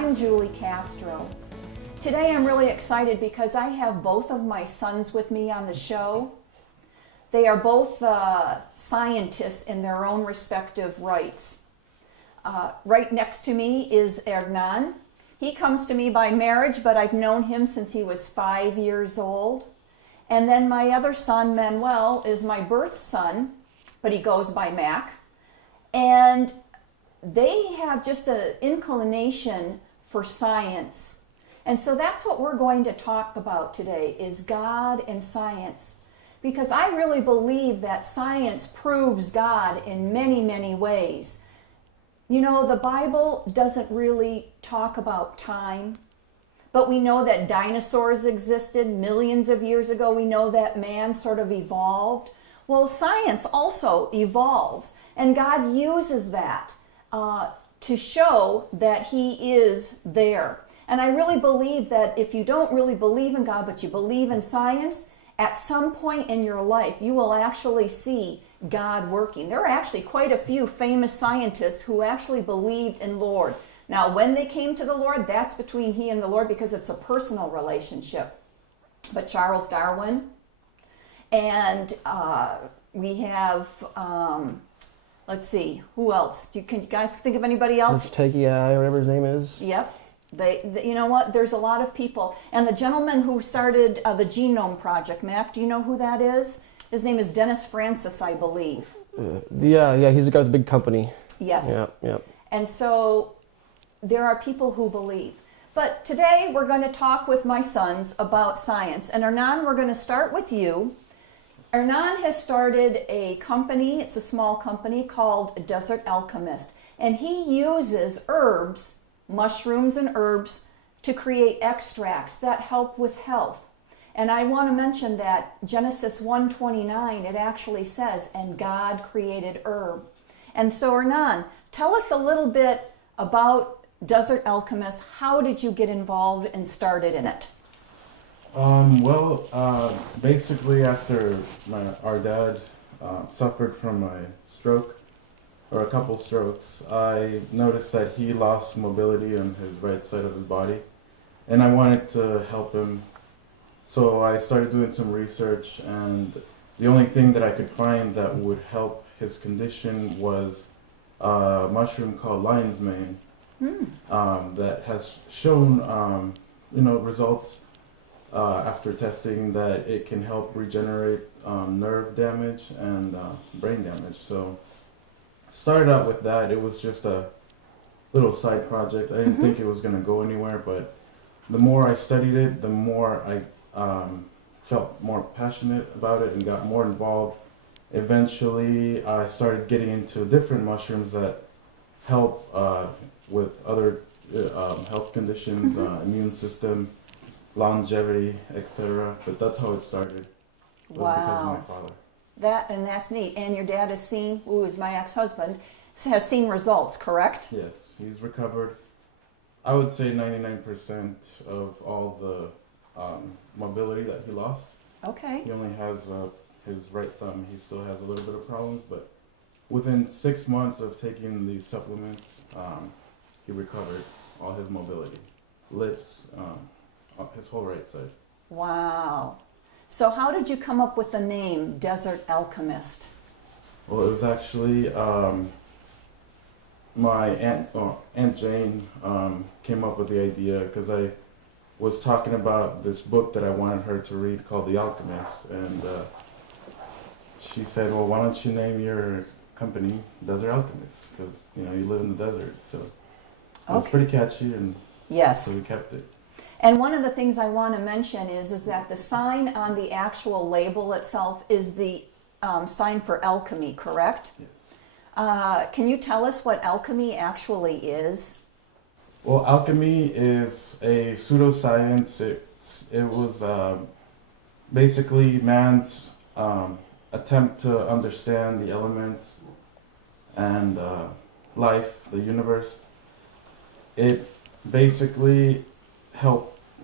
I'm Julie Castro. Today I'm really excited because I have both of my sons with me on the show. They are both scientists in their own respective rights. Right next to me is Hernan. He comes to me by marriage, but I've known him since he was 5 years old. And then my other son, Manuel, is my birth son, but he goes by Mac. And they have just an inclination for science. And so that's what we're going to talk about today, is God and science. Because I really believe that science proves God in many, many ways. You know, the Bible doesn't really talk about time, but we know that dinosaurs existed millions of years ago. We know that man sort of evolved. Well, science also evolves, and God uses that to show that He is there. And I really believe that if you don't really believe in God, but you believe in science, at some point in your life, you will actually see God working. There are actually quite a few famous scientists who actually believed in Lord. Now, when they came to the Lord, that's between he and the Lord because it's a personal relationship. But Charles Darwin, and we have, let's see, who else? Can you guys think of anybody else? Tegia, whatever his name is. Yep. You know what? There's a lot of people. And the gentleman who started the Genome Project, Mac, do you know who that is? His name is Dennis Francis, I believe. Yeah, he's the guy with the big company. Yes. Yeah. And so there are people who believe. But today we're going to talk with my sons about science. And Hernan, we're going to start with you. Hernan has started a company, it's a small company called Desert Alchemist. And he uses herbs, mushrooms and herbs, to create extracts that help with health. And I want to mention that Genesis 1:29, it actually says, and God created herb. And so Hernan, tell us a little bit about Desert Alchemist. How did you get involved and started in it? Basically after our dad suffered from a stroke, or a couple strokes, I noticed that he lost mobility on his right side of his body, and I wanted to help him. So I started doing some research, and the only thing that I could find that would help his condition was a mushroom called lion's mane that has shown results after testing that it can help regenerate nerve damage and brain damage. So started out with that. It was just a little side project. I didn't think it was going to go anywhere, but the more I studied it, the more I felt more passionate about it and got more involved. Eventually, I started getting into different mushrooms that help with other health conditions, immune system, longevity, etc. But that's how it started. Wow. Because of my father. That's neat. And your dad has seen, who is my ex-husband, has seen results, correct? Yes, he's recovered. I would say 99% of all the mobility that he lost. Okay. He only has his right thumb. He still has a little bit of problems, but within 6 months of taking these supplements, he recovered all his mobility, lips, his whole right side. Wow. So how did you come up with the name Desert Alchemist? Well, it was actually my Aunt Jane came up with the idea because I was talking about this book that I wanted her to read called The Alchemist, and she said, well, why don't you name your company Desert Alchemist, because you live in the desert. So it was pretty catchy, and yes, so we kept it. And one of the things I want to mention is that the sign on the actual label itself is the sign for alchemy, correct? Yes. Can you tell us what alchemy actually is? Well, alchemy is a pseudoscience. It was basically man's attempt to understand the elements and life, the universe. It basically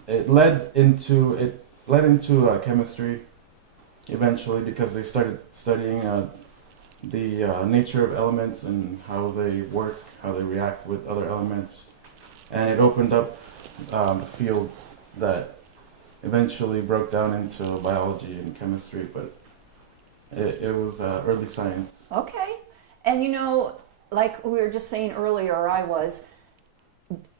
it led into chemistry eventually, because they started studying the nature of elements and how they work, how they react with other elements. and it opened up a field that eventually broke down into biology and chemistry, but it was early science. Okay. And you know, like we were just saying earlier, or I was,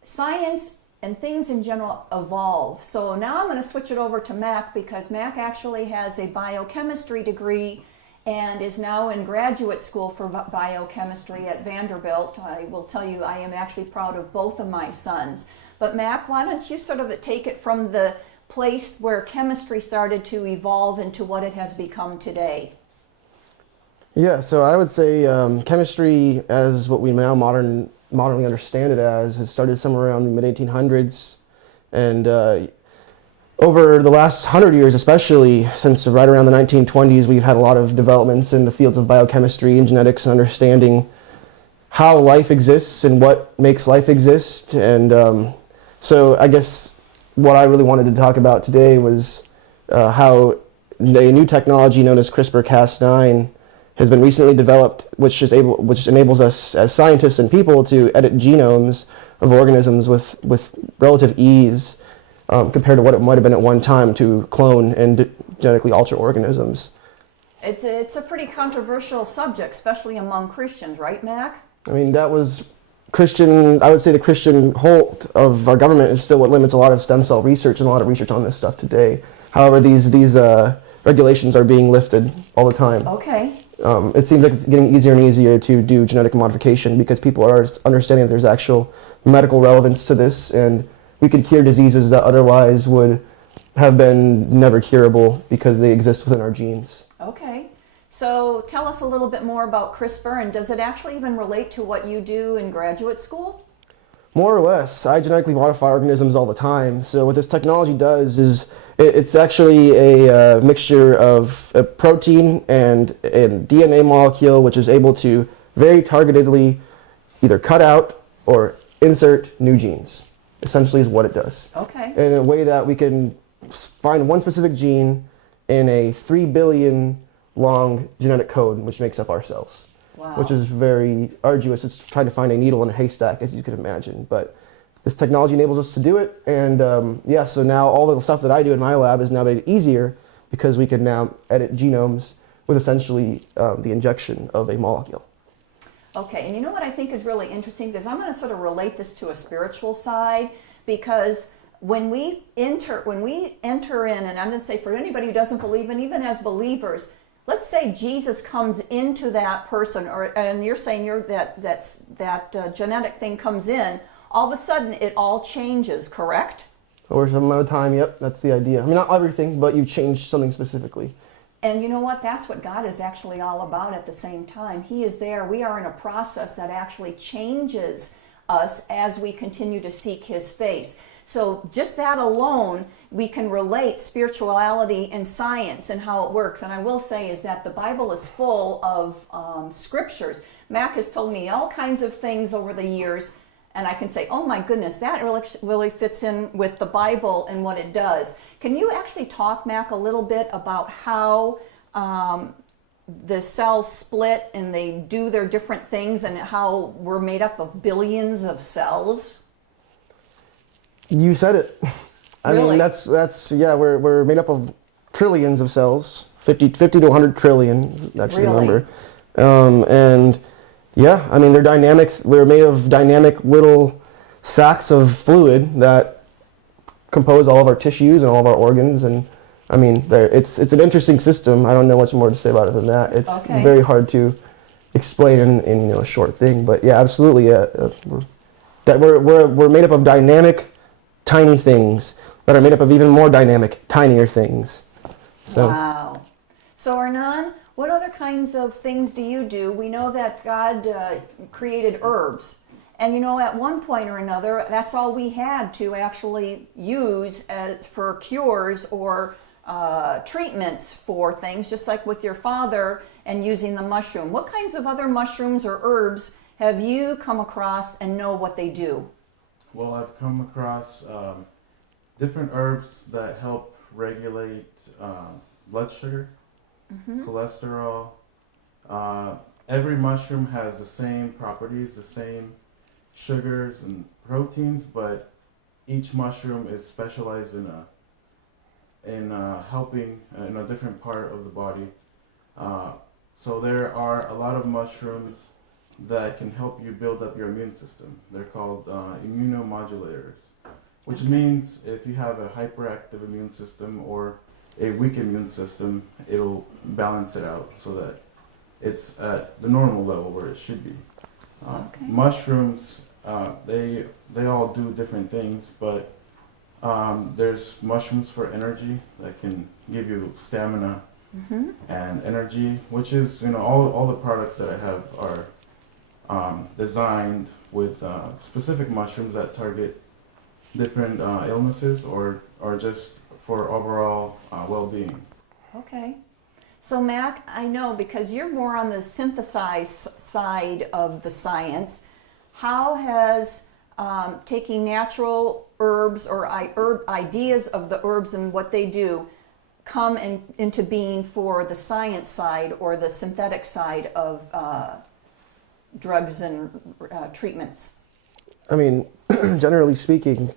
science and things in general evolve. So now I'm going to switch it over to Mac, because Mac actually has a biochemistry degree and is now in graduate school for biochemistry at Vanderbilt. I will tell you, I am actually proud of both of my sons. But Mac, why don't you sort of take it from the place where chemistry started to evolve into what it has become today? Yeah, so I would say chemistry, as what we now modernly understand it as, has started somewhere around the mid-1800s, and over the last 100 years, especially since right around the 1920s, we've had a lot of developments in the fields of biochemistry and genetics and understanding how life exists and what makes life exist. And so I guess what I really wanted to talk about today was how a new technology known as CRISPR-Cas9 has been recently developed, which enables us as scientists and people to edit genomes of organisms with relative ease, compared to what it might have been at one time to clone and genetically alter organisms. It's a pretty controversial subject, especially among Christians, right, Mac? I mean, that was Christian, I would say the Christian hold of our government is still what limits a lot of stem cell research and a lot of research on this stuff today. However, these regulations are being lifted all the time. Okay. It seems like it's getting easier and easier to do genetic modification because people are understanding that there's actual medical relevance to this, and we could cure diseases that otherwise would have been never curable because they exist within our genes. Okay. So tell us a little bit more about CRISPR, and does it actually even relate to what you do in graduate school? More or less. I genetically modify organisms all the time. So what this technology does is it's actually a mixture of a protein and a DNA molecule, which is able to very targetedly either cut out or insert new genes. Essentially is what it does. Okay. In a way that we can find one specific gene in a 3 billion long genetic code which makes up our cells. Wow. Which is very arduous. It's trying to find a needle in a haystack, as you could imagine. But this technology enables us to do it. And yeah, so now all the stuff that I do in my lab is now made easier because we can now edit genomes with essentially the injection of a molecule. Okay, and you know what I think is really interesting, because I'm going to sort of relate this to a spiritual side, because when we enter in, and I'm going to say for anybody who doesn't believe, and even as believers, let's say Jesus comes into that person, and you're saying that genetic thing comes in, all of a sudden it all changes, correct? Over some amount of time, yep, that's the idea. I mean, not everything, but you change something specifically. And you know what? That's what God is actually all about at the same time. He is there. We are in a process that actually changes us as we continue to seek His face. So just that alone, we can relate spirituality and science and how it works. And I will say is that the Bible is full of scriptures. Mac has told me all kinds of things over the years, and I can say, oh my goodness, that really fits in with the Bible and what it does. Can you actually talk, Mac, a little bit about how the cells split and they do their different things, and how we're made up of billions of cells? You said it. I mean, that's yeah, we're made up of trillions of cells, 50 to 100 trillion is actually the number. And yeah, I mean, they're dynamic. We're made of dynamic little sacks of fluid that compose all of our tissues and all of our organs. And I mean, it's an interesting system. I don't know much more to say about it than that. It's very hard to explain in a short thing. But yeah, absolutely. We're made up of dynamic, tiny things that are made up of even more dynamic, tinier things. So. Wow. So Hernan, what other kinds of things do you do? We know that God created herbs. And at one point or another, that's all we had to actually use for cures or treatments for things, just like with your father and using the mushroom. What kinds of other mushrooms or herbs have you come across and know what they do? Well, I've come across different herbs that help regulate blood sugar, cholesterol. Every mushroom has the same properties, the same sugars and proteins, but each mushroom is specialized in helping in a different part of the body. So there are a lot of mushrooms that can help you build up your immune system. They're called immunomodulators, which means if you have a hyperactive immune system or a weak immune system, it'll balance it out so that it's at the normal level where it should be. Mushrooms, they all do different things, but there's mushrooms for energy that can give you stamina and energy, which is, all the products that I have are designed with specific mushrooms that target different illnesses or just for overall well-being. Okay. So Mac, I know because you're more on the synthesized side of the science, how has taking natural herbs or ideas of the herbs and what they do come into being for the science side or the synthetic side of drugs and treatments? I mean, generally speaking,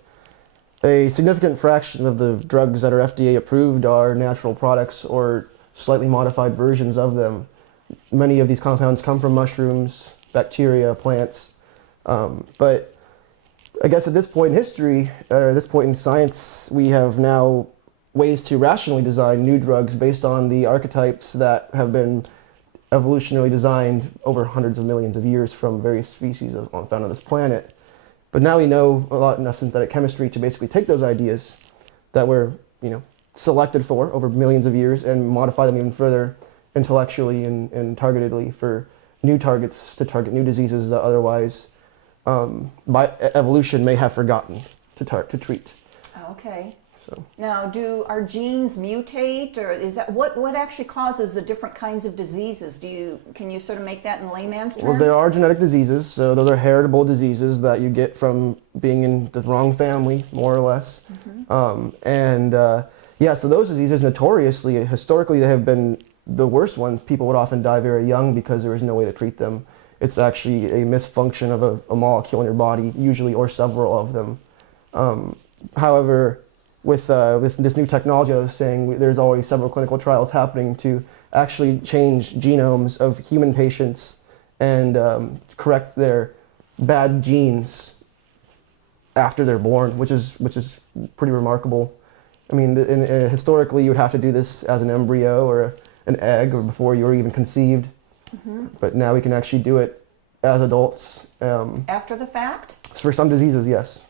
a significant fraction of the drugs that are FDA approved are natural products or slightly modified versions of them. Many of these compounds come from mushrooms, bacteria, plants. But I guess at this point in history, or at this point in science, we have now ways to rationally design new drugs based on the archetypes that have been evolutionarily designed over hundreds of millions of years from various species found on this planet. But now we know a lot enough synthetic chemistry to basically take those ideas that were, selected for over millions of years and modify them even further intellectually and targetedly for new targets to target new diseases that otherwise by evolution may have forgotten to treat. Okay. So Now, do our genes mutate, or is that what actually causes the different kinds of diseases? Can you sort of make that in layman's terms? well, there are genetic diseases, so those are heritable diseases that you get from being in the wrong family, more or less. So those diseases notoriously, historically, they have been the worst ones. People would often die very young because there is no way to treat them. It's actually a misfunction of a molecule in your body, usually, or several of them. However, with this new technology, I was saying, there's already several clinical trials happening to actually change genomes of human patients and correct their bad genes after they're born, which is pretty remarkable. I mean, historically, you would have to do this as an embryo or an egg or before you were even conceived. But now we can actually do it as adults. After the fact? For some diseases, yes.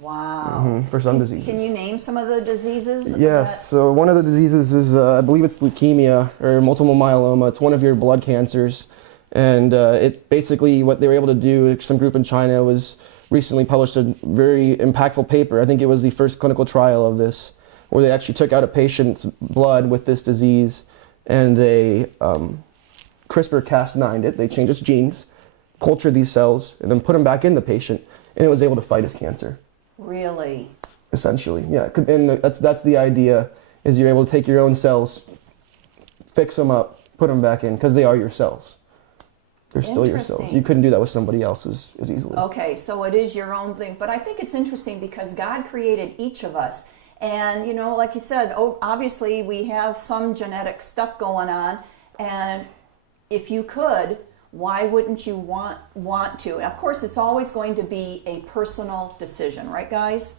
Wow. For some diseases. Can you name some of the diseases? Yes. So one of the diseases is, I believe it's leukemia or multiple myeloma. It's one of your blood cancers. And it basically, what they were able to do, some group in China was recently published a very impactful paper. I think it was the first clinical trial of this, where they actually took out a patient's blood with this disease and they CRISPR-Cas9'd it. They changed its genes, cultured these cells, and then put them back in the patient, and it was able to fight his cancer. Really? Essentially, yeah. And that's the idea, is you're able to take your own cells, fix them up, put them back in, because they are your cells. They're still your cells. You couldn't do that with somebody else's as easily. Okay, so it is your own thing. But I think it's interesting because God created each of us. And, like you said, obviously we have some genetic stuff going on. And if you could, why wouldn't you want to? Of course, it's always going to be a personal decision, right, guys?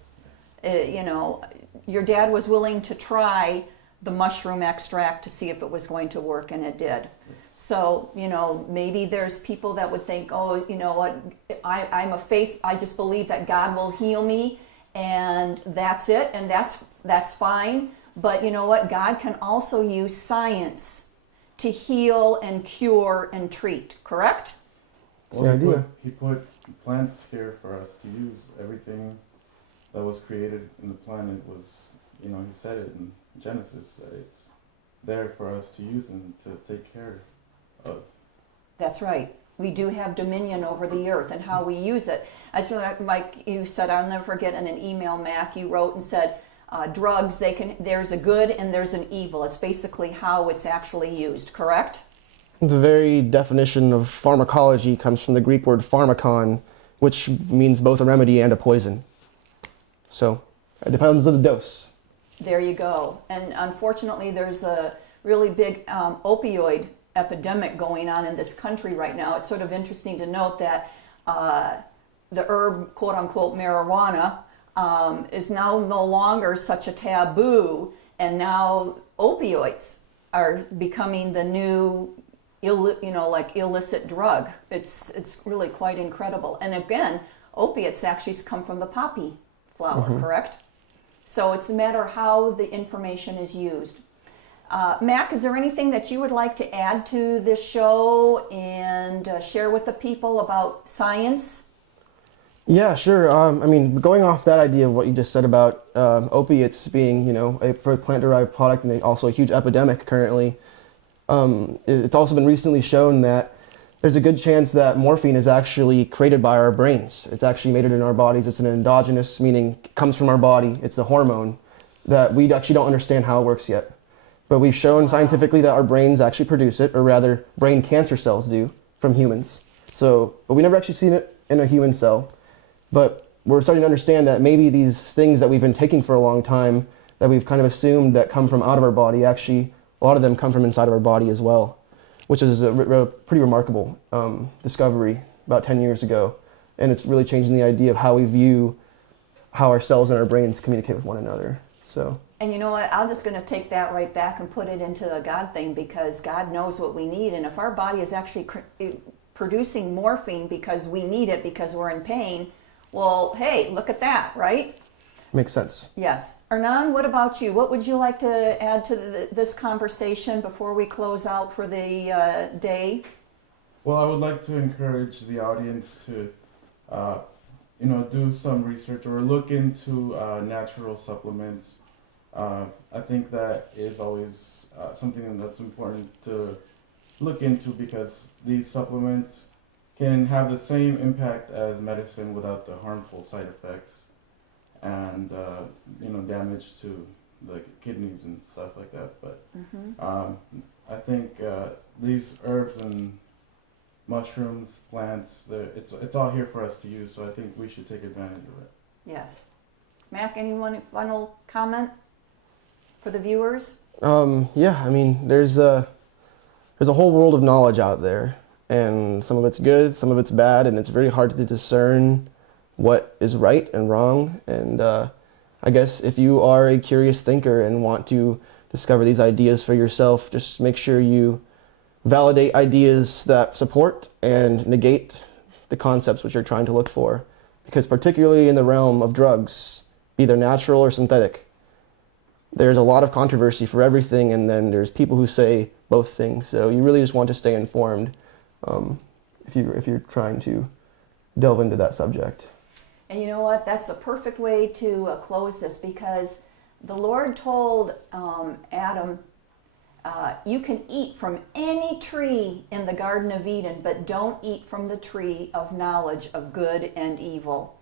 Your dad was willing to try the mushroom extract to see if it was going to work, and it did. So, maybe there's people that would think, oh, you know what, I just believe that God will heal me, and that's it, and that's fine. But you know what, God can also use science to heal and cure and treat, correct? Well, he put plants here for us to use. Everything that was created in the planet was, he said it in Genesis, that it's there for us to use and to take care of. That's right. We do have dominion over the earth and how we use it. I just really like you said, I'll never forget in an email, Mac, you wrote and said, drugs, there's a good and there's an evil. It's basically how it's actually used, correct? The very definition of pharmacology comes from the Greek word pharmakon, which means both a remedy and a poison. So it depends on the dose. There you go. And unfortunately, there's a really big opioid epidemic going on in this country right now. It's sort of interesting to note that the herb, quote unquote, marijuana, is now no longer such a taboo, and now opioids are becoming the new illicit drug. It's really quite incredible. And again, opiates actually come from the poppy flower, correct? So it's a matter of how the information is used. Mac, is there anything that you would like to add to this show and share with the people about science? Yeah, sure. I mean, going off that idea of what you just said about opiates being, a plant-derived product and also a huge epidemic currently, it's also been recently shown that there's a good chance that morphine is actually created by our brains. It's actually made it in our bodies. It's an endogenous, meaning it comes from our body. It's a hormone that we actually don't understand how it works yet. But we've shown scientifically that our brains actually produce it, or rather, brain cancer cells do, from humans. But we never actually seen it in a human cell. But we're starting to understand that maybe these things that we've been taking for a long time, that we've kind of assumed that come from out of our body, actually, a lot of them come from inside of our body as well, which is a pretty remarkable discovery about 10 years ago. And it's really changing the idea of how we view how our cells and our brains communicate with one another. So. And you know what? I'm just going to take that right back and put it into a God thing, because God knows what we need. And if our body is actually producing morphine because we need it, because we're in pain, well, hey, look at that, right? Makes sense. Yes. Hernan, what about you? What would you like to add to this conversation before we close out for the day? Well, I would like to encourage the audience to, do some research or look into natural supplements. I think that is always something that's important to look into, because these supplements can have the same impact as medicine without the harmful side effects and damage to the kidneys and stuff like that. But I think these herbs and mushrooms, plants, it's all here for us to use. So I think we should take advantage of it. Yes. Mac, anyone final comment for the viewers? Yeah, I mean, there's a whole world of knowledge out there, and some of it's good, some of it's bad, and it's very hard to discern what is right and wrong. And I guess if you are a curious thinker and want to discover these ideas for yourself, just make sure you validate ideas that support and negate the concepts which you're trying to look for. Because particularly in the realm of drugs, either natural or synthetic, there's a lot of controversy for everything, and then there's people who say both things. So you really just want to stay informed if you're trying to delve into that subject. And you know what? That's a perfect way to close this, because the Lord told Adam, you can eat from any tree in the Garden of Eden, but don't eat from the tree of knowledge of good and evil.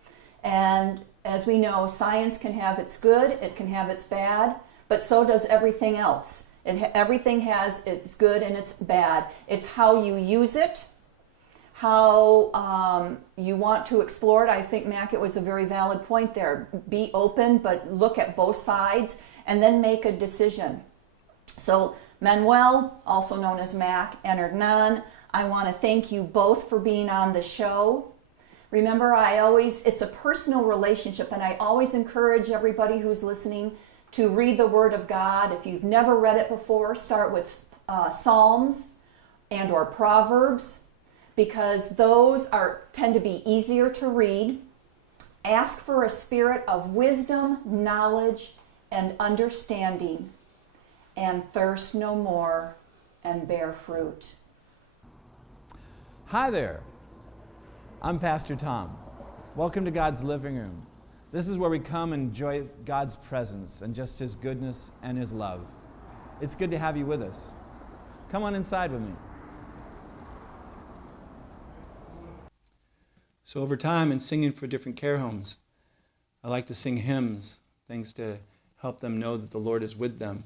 And as we know, science can have its good, it can have its bad, but so does everything else. Everything has its good and its bad. It's how you use it, how you want to explore it. I think, Mac, it was a very valid point there. Be open, but look at both sides, and then make a decision. So Manuel, also known as Mac, and Hernan, I want to thank you both for being on the show. Remember, it's a personal relationship, and I always encourage everybody who's listening to read the Word of God. If you've never read it before, start with Psalms and or Proverbs, because those tend to be easier to read. Ask for a spirit of wisdom, knowledge, and understanding, and thirst no more, and bear fruit. Hi there. I'm Pastor Tom. Welcome to God's Living Room. This is where we come and enjoy God's presence and just His goodness and His love. It's good to have you with us. Come on inside with me. So over time in singing for different care homes, I like to sing hymns, things to help them know that the Lord is with them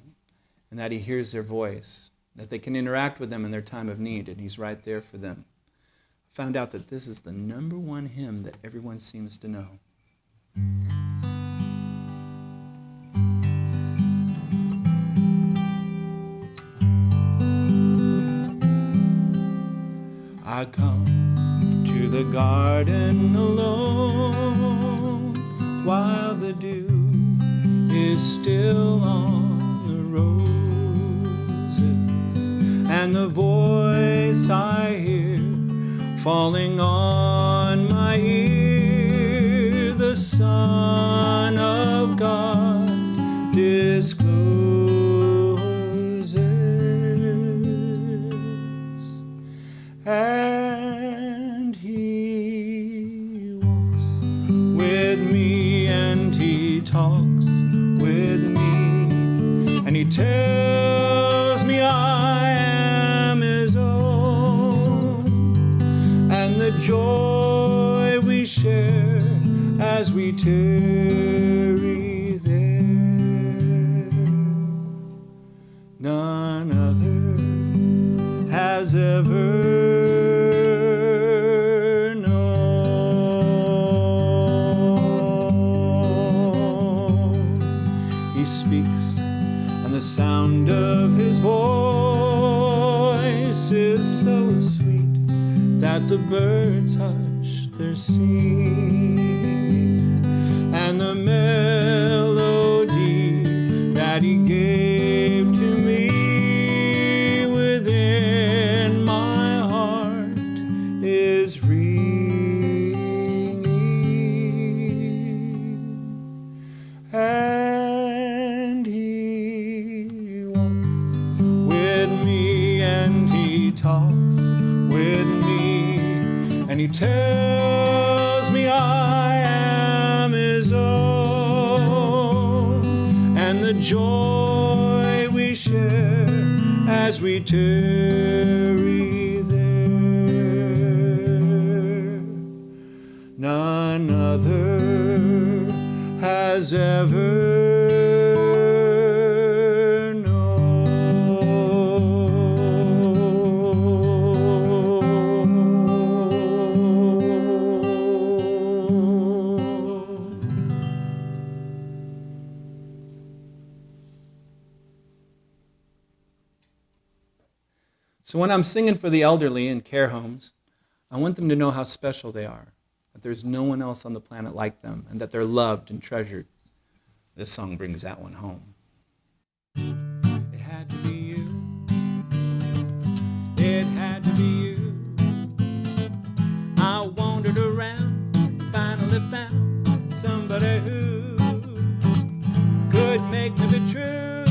and that He hears their voice, that they can interact with them in their time of need, and He's right there for them. found out that this is the #1 hymn that everyone seems to know. I come to the garden alone while the dew is still on the roses, and the voice I hear falling on my ear, the Son of God discloses, and he walks with me, and he talks with me, and he tells me I am his own, and the joy we share as we tarry there, none other has ever known. He speaks, and the sound of his voice is so sweet that the birds hush their singing, and the melody that he gave to me within my heart is ringing, and he walks with me, and he talks with me, and he tells me I am his own, and the joy we share as we tarry there, none other has ever So when I'm singing for the elderly in care homes, I want them to know how special they are, that there's no one else on the planet like them, and that they're loved and treasured. This song brings that one home. It had to be you. It had to be you. I wandered around, finally found somebody who could make me be true,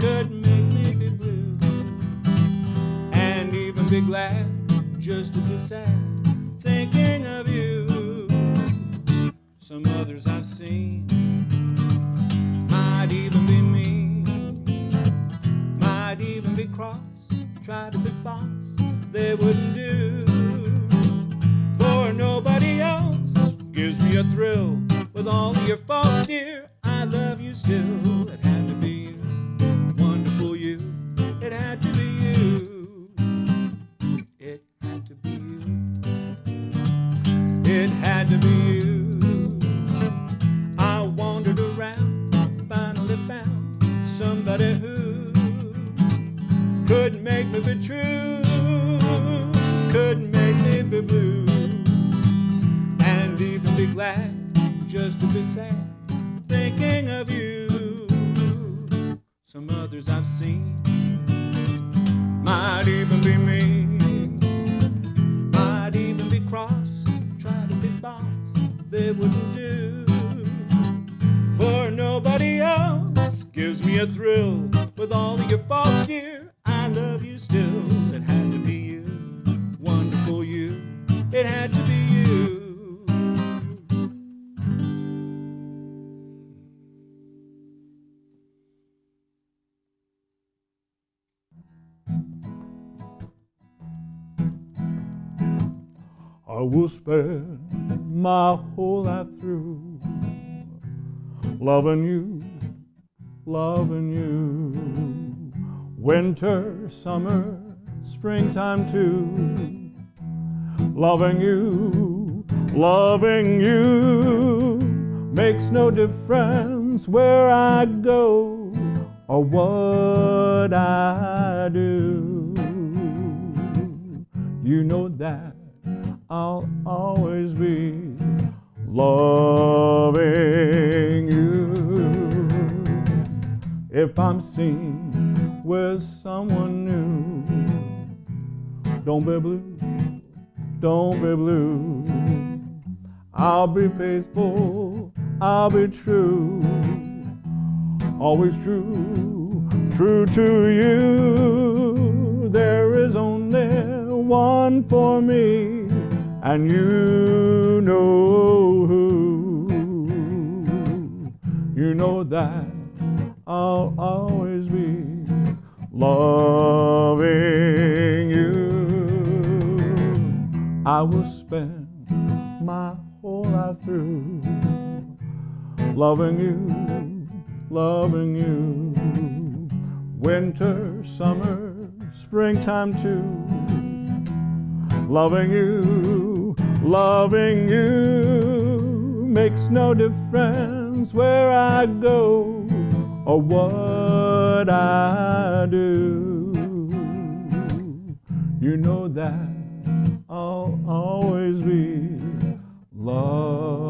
could make me be blue, and even be glad just to be sad, thinking of you. Some others I've seen might even be mean, might even be cross, try to be boss, they wouldn't do. For nobody else gives me a thrill with all of your faults, dear. I love you still. It had to be you, wonderful you. It had to be you. It had to be you. It had to be you. I wandered around, finally found somebody who could make me be true, could make me be blue, and even be glad just to be sad, thinking of you. Some others I've seen might even be mean, might even be cross, try to be boss, they wouldn't do. For nobody else gives me a thrill with all of your faults, dear. I love you still. It had to be you, wonderful you. It had to be you. I will spend my whole life through loving you, loving you. Winter, summer, springtime too. Loving you makes no difference where I go or what I do. You know that I'll always be loving you. If I'm seen with someone new, don't be blue, don't be blue. I'll be faithful, I'll be true, always true, true to you. There is only one for me, and you know who. You know that I'll always be loving you. I will spend my whole life through loving you. Winter, summer, springtime too. Loving you makes no difference where I go or what I do. You know that I'll always be loved.